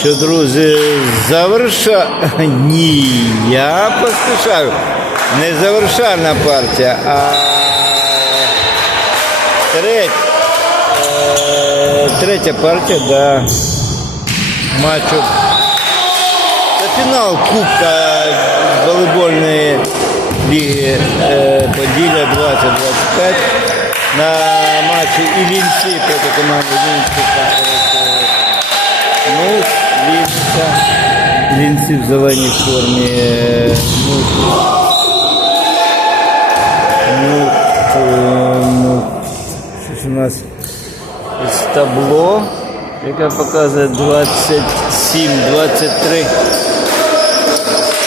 що, друзі, заверша... Ні, я поспішаю. Не завершальна партія, а третя, е, третя партія да, матчу. Це фінал Кубка волейбольної ліги е, Поділля 2025 на матчі Іллінці проти команди Вінських Ну, Лінця. Лінці в зеленій формі. е, Ну, ну, е, ну, що ж у нас із табло, яке показує 27-23.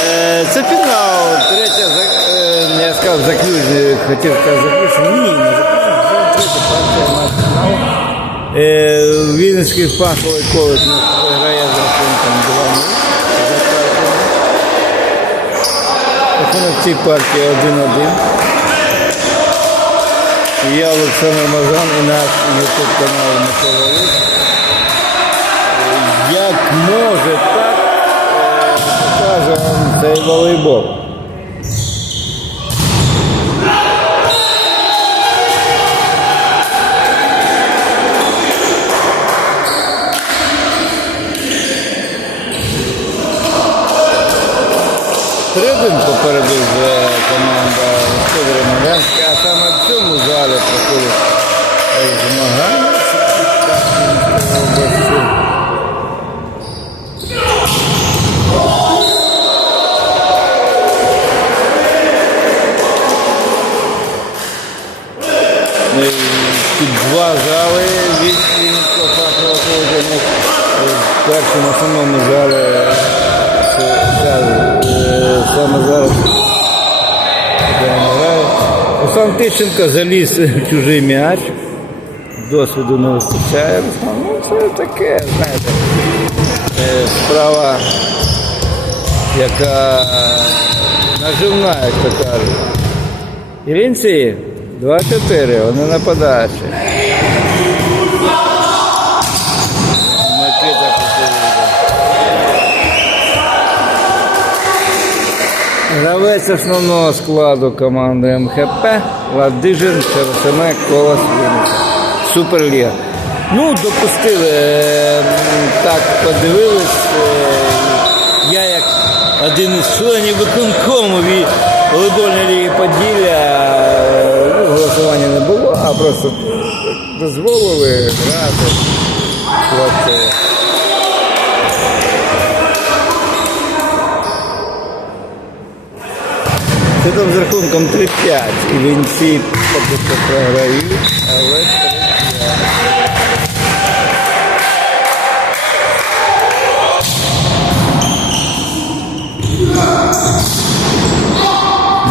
Е, Це фінал, третя, за- е, я сказав заключення, хотів сказати заключення, ні, не заключення, це третя партія на фінал. Е, Вінницький фаховий коледж виграє з рахунком 2-0. Рахунок цій партії 1-1. І Я Олександр Мазан і наш ютуб канал Микола. Е, Як може так покажемо покаже вам цей волейбол. Тридин попередив вже команда Володимира Маганська, а саме в цьому залі проходить е, змагання. Тут два зали від фахового В першому основному залі саме зараз. Руслан Тищенко заліз в чужий м'яч. Досвіду не вистачає. Ну, це таке, знаєте, е, справа, яка наживна, як то кажуть. Ілінці 2-4, вони нападаючі. Гравець основного складу команди МХП Ладижин Черсеме Колос. Суперліга. Ну, допустили, е, так подивились. е, Я як один із членів виконкому від волейбольної ліги Поділля, е, ну, голосування не було, а просто дозволили грати. Це там з рахунком 3-5. І вінці поки програють, але 3-5.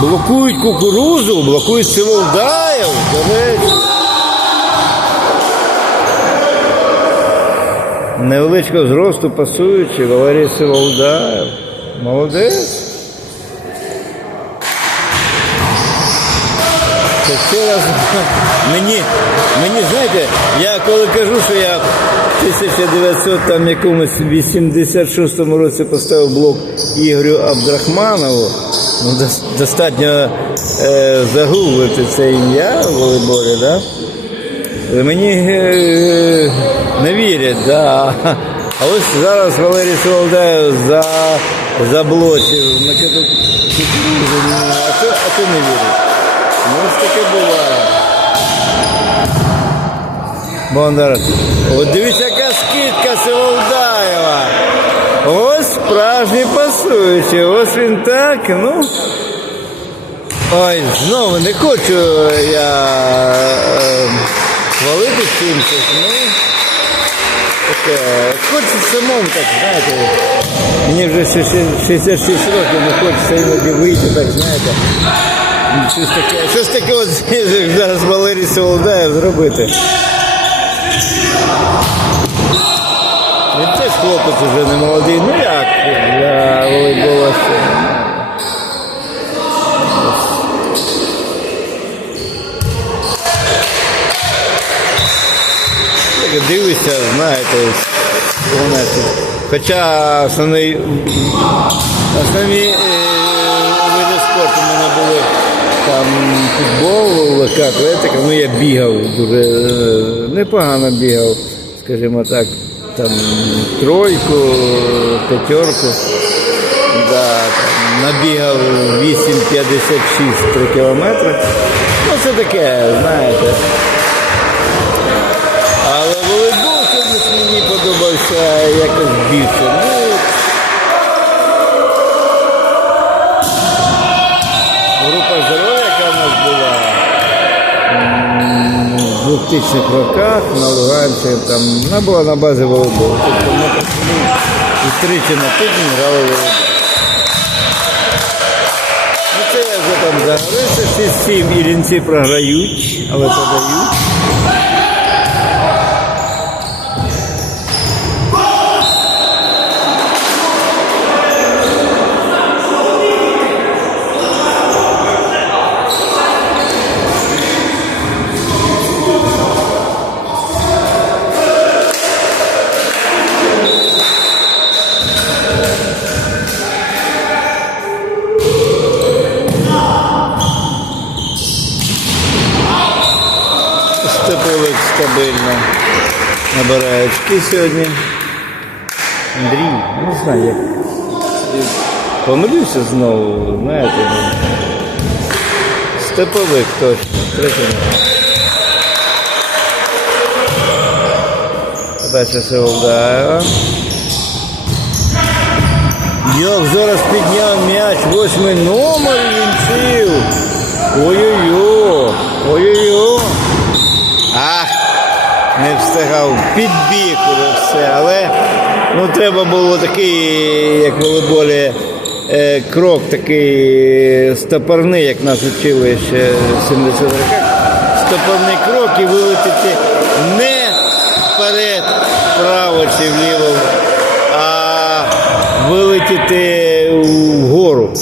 Блокують кукурузу, блокують Сиволдаєв. До речі. Невеличкого зросту пасуючи, Валерій Сиволдаєв. Молодець. Це ще раз мені, мені знаєте, я коли кажу, що я в 1900 там якомусь 86 році поставив блок Ігорю Абдрахманову, ну, дос- достатньо е, загуглити це ім'я в волейболі, да? Е, Мені е, не вірять, да. А ось зараз Валерій Солодаєв за, заблочив. Ну, А що, а що не вірить? Ну, ось таке буває. Бондар. От дивіться, яка скидка Сиволдаєва. Ось справжній пасуючий. Ось він так, ну. Ой, знову не хочу я е, хвалити цим щось, ну. Хочеться самому так, знаєте. Мені вже 66 років, не хочеться іноді вийти, так, знаєте. Щось таке, щось таке от зараз Валерій Солодаєв зробити. Він теж хлопець вже не молодий. Ну як для волейбола дивишся, знаєте. Хоча основний, основні там футбол, атлетика, ну я бігав дуже е, непогано бігав, скажімо так, там тройку, п'ятерку. Да, набігав 8,56 3 кілометри. Ну це таке, знаєте. Але волейбол мені подобався якось більше. 2000-х роках на Луганці, там вона була на базі волейболу. Тобто ми і тричі на тиждень грали волейбол. Ну це я вже там загорився, 6-7 ілінці програють, але подають. Стабільно набирає очки сьогодні. Андрій, не знаю як. Помилюся знову, знаєте. Степовик точно. Третій. Подача Севолдаєва. Як зараз підняв м'яч, восьмий номер вінців. Ой-ой-ой, ой-ой-ой. Не встигав, підбіг уже все, але ну, треба було такий, як волейболі, е, крок такий стопорний, як нас вчили ще в 70 роках. Стопорний крок і вилетіти не вперед, вправо чи вліво, а вилетіти вгору.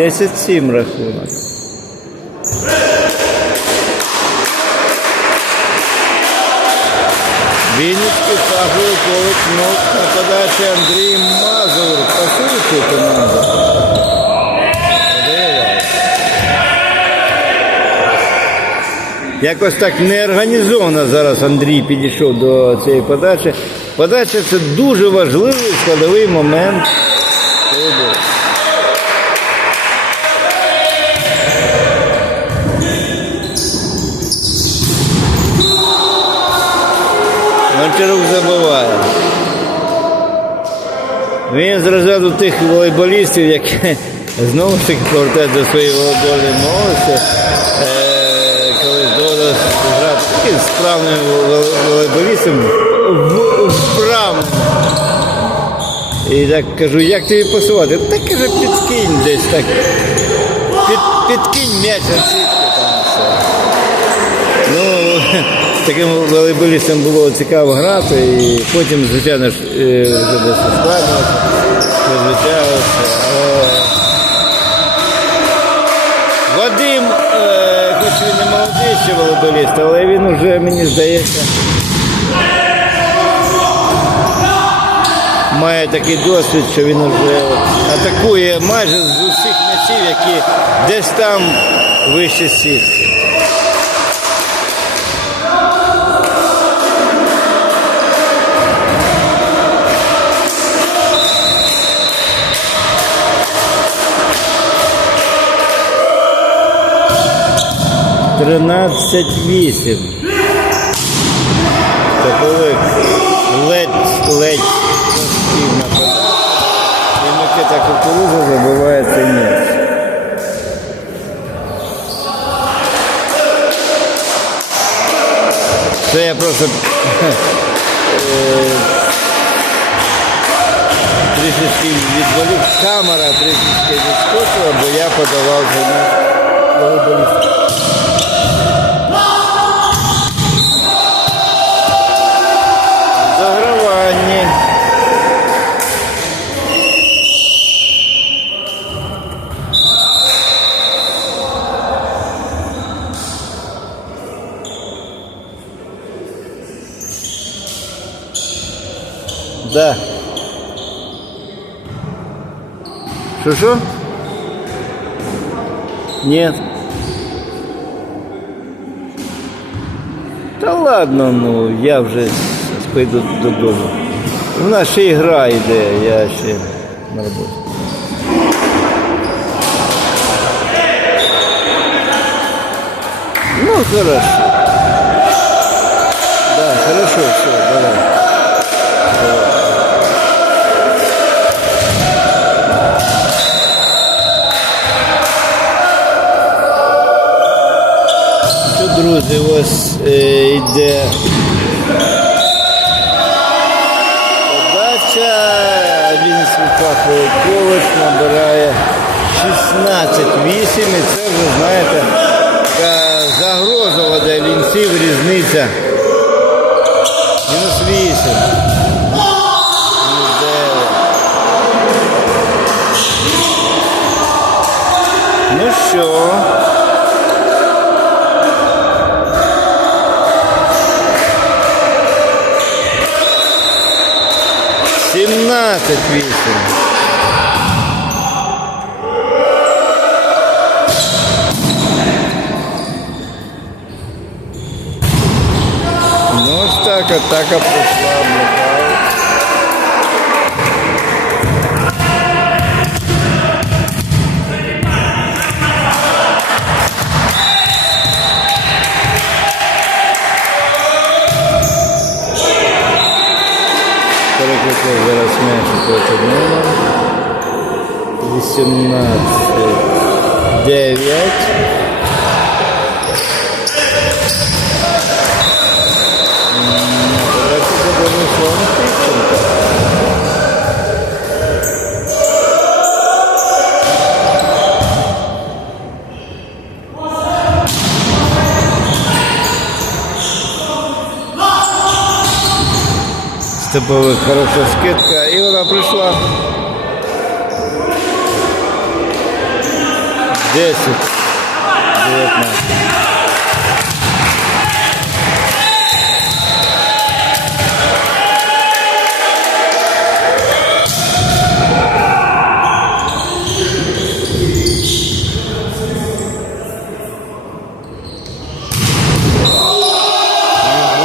10-7 рахунок. Вінницький фаховий ног на подачі Андрій Мазур. Пасує цю команду. Якось так неорганізовано зараз Андрій підійшов до цієї подачі. Подача це дуже важливий складовий момент. Гончарук забиває. Він з розряду тих волейболістів, які знову ж таки повертають до своєї волейбольної молодості, е, коли доводилось грати справним волейболістом в- вправним. І так кажу, як тобі пасувати? Та каже, підкинь десь так. Під, підкинь м'яч на сітку там все. Таким волейболістом було цікаво грати, і потім, звичайно вже десь звичайно. Але... Вадим, е, хоч він не молодий ще волейболіст, але він вже, мені здається, має такий досвід, що він вже атакує майже з усіх м'ячів, які десь там вище сітки. Тринадцять вісім. Топовик ледь ледь. І Микита Кукуруза забиває Да. Що? Нет. Та ладно, ну я вже пойду додому. У нас ще і гра йде, я ще на роботі. Ну, хорошо. Да, хорошо, все, давай. Друзі, ось е, йде подача. Вінницький фаховий коледж набирає 16-8 і це вже, знаєте, така загрозова для лінців різниця. Мінус 8. Мінус 9. Ну що? Сімнадцять вісім. Ну ось так, атака пройшла блокаут. 18, 9. Это была хорошая скидка. она пришла. 10. 19.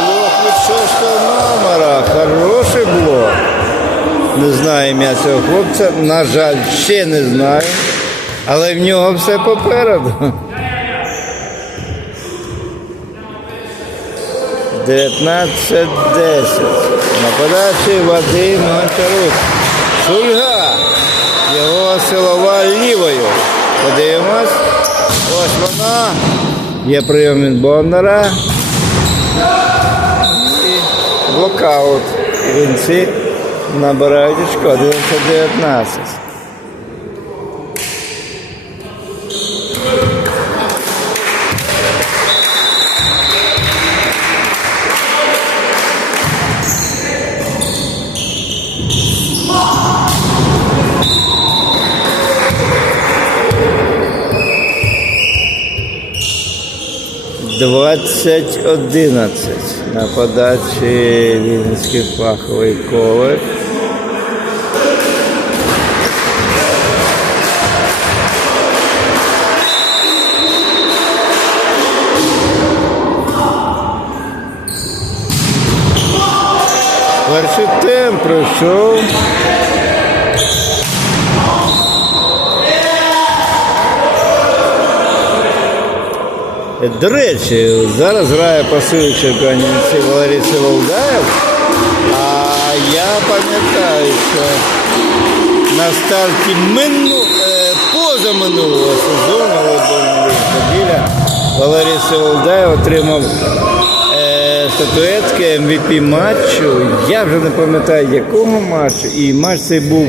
Блок від шостого номера. Хороший блок. Не знаю ім'я цього хлопця. На жаль, ще не знаю. але в нього все попереду. 19-10. На подачі Вадим Гончарук. Сульга. Його силова лівою. Подивимось. Ось вона. Є прийом від Боннера. І блокаут. Вінці набирають очко. 19-19. 20-11 на подачі Вінницький фаховий колик. Перший темп пройшов. До речі, зараз грає пасуючий Кам'янці Валерій Сиволдаєв. А я пам'ятаю, що на старті мину, е, позаминулого сезону Поділя Валерій Сиволдаєв отримав е, статуетки MVP матчу. Я вже не пам'ятаю якого матчу. І матч цей був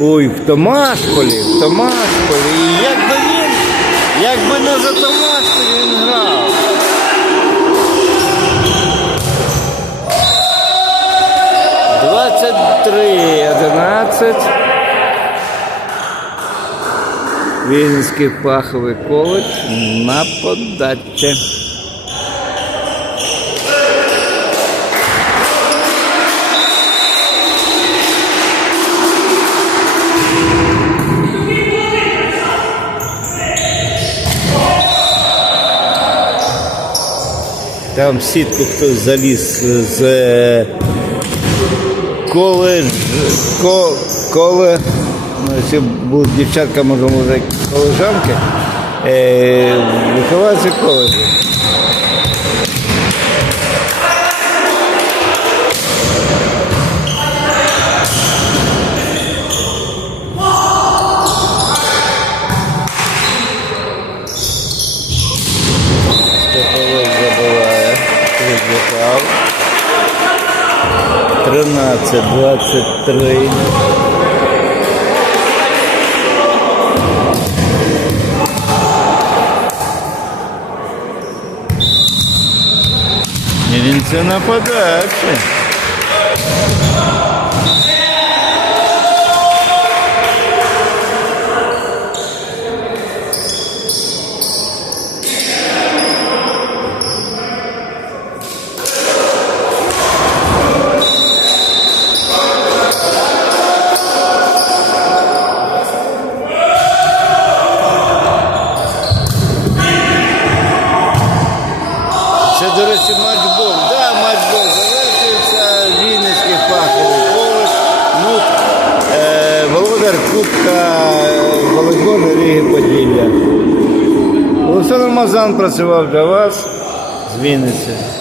ой, в Томашполі, в Томашполі. І він, якби не за Томашполі він грав. Двадцять три одинадцять. Вінський паховий коледж на подачі. Там сітку хтось заліз з е, коледж, ко, коле, ну, будуть дівчатка, може, може, колежанки, е, вихователь коледжу. Відвікав. 13, 23. І він це нападався. Це, до речі, матчбол. Да, матчбол завершується. Вінницький фаховий коледж. Ну, е, володар Кубка е, волейбольної ліги Поділля. Олександр Мазан працював для вас з Вінниці.